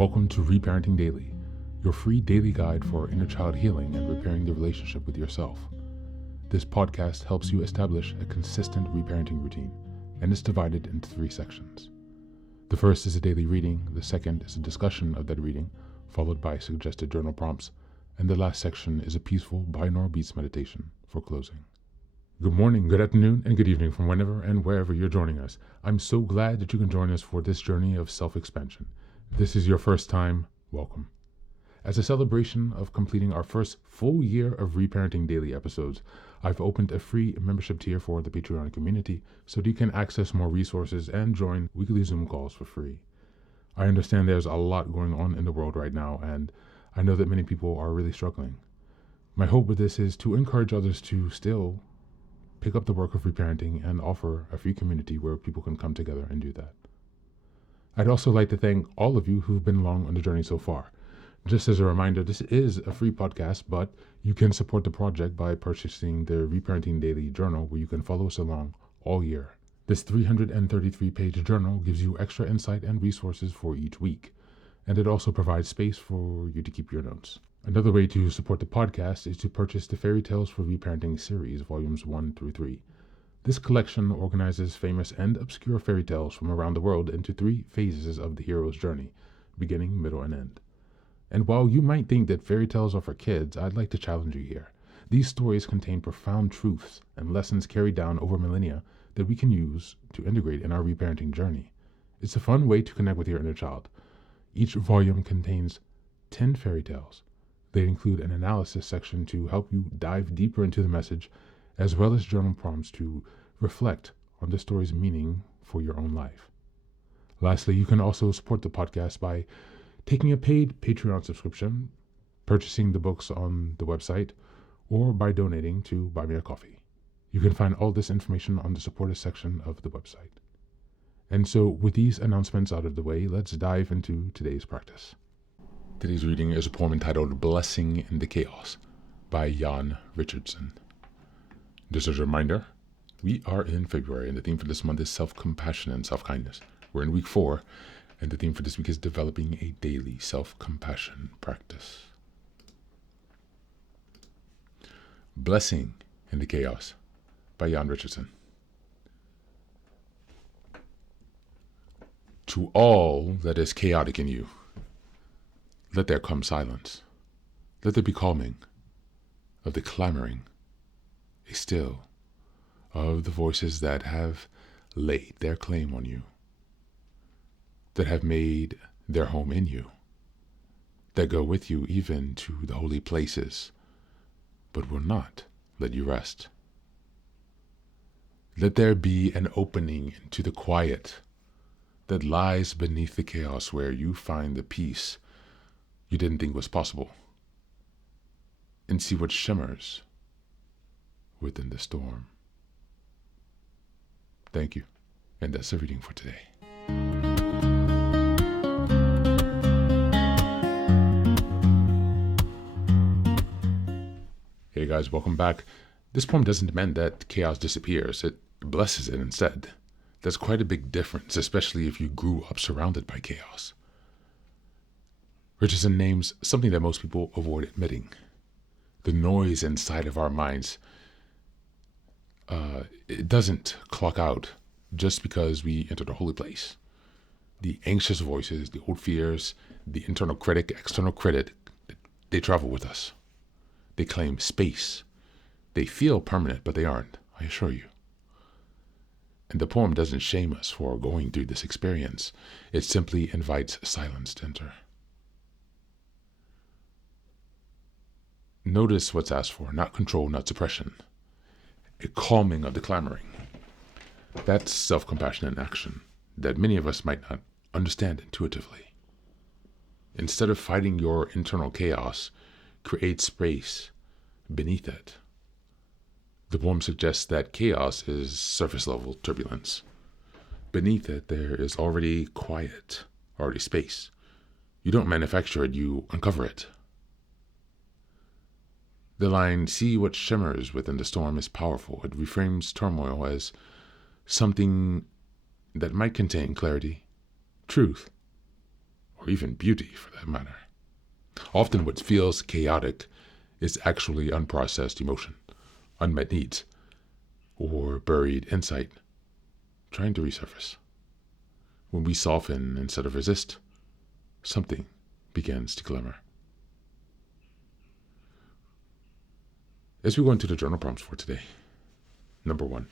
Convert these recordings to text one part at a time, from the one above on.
Welcome to Reparenting Daily, your free daily guide for inner child healing and repairing the relationship with yourself. This podcast helps you establish a consistent reparenting routine, and is divided into 3 sections. The first is a daily reading, the second is a discussion of that reading, followed by suggested journal prompts, and the last section is a peaceful binaural beats meditation for closing. Good morning, good afternoon, and good evening from whenever and wherever you're joining us. I'm so glad that you can join us for this journey of self-expansion. If this is your first time, welcome. As a celebration of completing our first full year of Reparenting Daily episodes, I've opened a free membership tier for the Patreon community so that you can access more resources and join weekly Zoom calls for free. I understand there's a lot going on in the world right now, and I know that many people are really struggling. My hope with this is to encourage others to still pick up the work of reparenting and offer a free community where people can come together and do that. I'd also like to thank all of you who've been along on the journey so far. Just as a reminder, this is a free podcast, but you can support the project by purchasing the Reparenting Daily journal, where you can follow us along all year. This 333-page journal gives you extra insight and resources for each week, and it also provides space for you to keep your notes. Another way to support the podcast is to purchase the Fairy Tales for Reparenting series, volumes 1 through 3. This collection organizes famous and obscure fairy tales from around the world into 3 phases of the hero's journey, beginning, middle, and end. And while you might think that fairy tales are for kids, I'd like to challenge you here. These stories contain profound truths and lessons carried down over millennia that we can use to integrate in our reparenting journey. It's a fun way to connect with your inner child. Each volume contains 10 fairy tales. They include an analysis section to help you dive deeper into the message, as well as journal prompts to reflect on the story's meaning for your own life. Lastly, you can also support the podcast by taking a paid Patreon subscription, purchasing the books on the website, or by donating to Buy Me a Coffee. You can find all this information on the supporter section of the website. And so, with these announcements out of the way, let's dive into today's practice. Today's reading is a poem entitled Blessing in the Chaos by Richardson. Just as a reminder, we are in February, and the theme for this month is self-compassion and self-kindness. We're in week 4, and the theme for this week is developing a daily self-compassion practice. Blessing in the Chaos by Richardson. To all that is chaotic in you, let there come silence. Let there be calming of the clamoring, a still of the voices that have laid their claim on you, that have made their home in you, that go with you even to the holy places, but will not let you rest. Let there be an opening into the quiet that lies beneath the chaos, where you find the peace you didn't think was possible, and see what shimmers within the storm. Thank you, and that's the reading for today. Hey guys, welcome back. This poem doesn't demand that chaos disappears, it blesses it instead. That's quite a big difference, especially if you grew up surrounded by chaos. Richardson names something that most people avoid admitting: the noise inside of our minds. It doesn't clock out just because we entered a holy place. The anxious voices, the old fears, the internal critic, external critic, they travel with us. They claim space. They feel permanent, but they aren't, I assure you. And the poem doesn't shame us for going through this experience. It simply invites silence to enter. Notice what's asked for, not control, not suppression. A calming of the clamoring. That's self-compassion in action that many of us might not understand intuitively. Instead of fighting your internal chaos, create space beneath it. The poem suggests that chaos is surface-level turbulence. Beneath it, there is already quiet, already space. You don't manufacture it, you uncover it. The line, "See what shimmers within the storm," is powerful. It reframes turmoil as something that might contain clarity, truth, or even beauty for that matter. Often what feels chaotic is actually unprocessed emotion, unmet needs, or buried insight trying to resurface. When we soften instead of resist, something begins to glimmer. As we go into the journal prompts for today, number 1,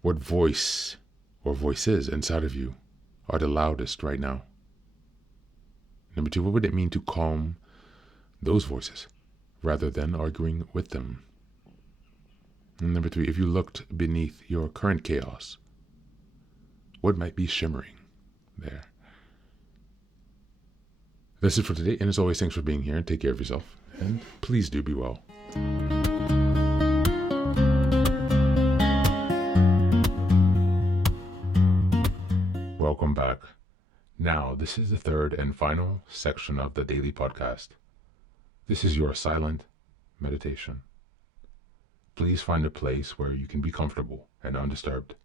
what voice or voices inside of you are the loudest right now? Number 2, what would it mean to calm those voices rather than arguing with them? And number 3, if you looked beneath your current chaos, what might be shimmering there? That's it for today, and as always, thanks for being here, and take care of yourself, and please do be well. Welcome back. Now, this is the third and final section of the daily podcast. This is your silent meditation. Please find a place where you can be comfortable and undisturbed,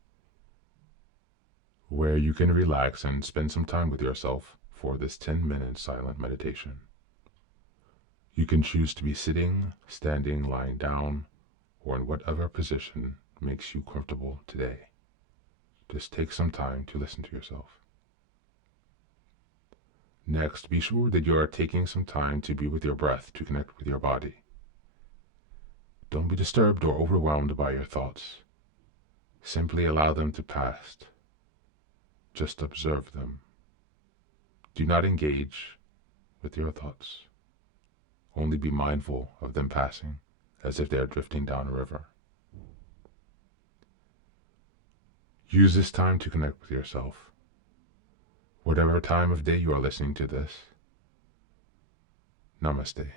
where you can relax and spend some time with yourself for this 10-minute silent meditation. You can choose to be sitting, standing, lying down, or in whatever position makes you comfortable today. Just take some time to listen to yourself. Next, be sure that you are taking some time to be with your breath, to connect with your body. Don't be disturbed or overwhelmed by your thoughts. Simply allow them to pass. Just observe them. Do not engage with your thoughts. Only be mindful of them passing, as if they are drifting down a river. Use this time to connect with yourself. Whatever time of day you are listening to this, Namaste.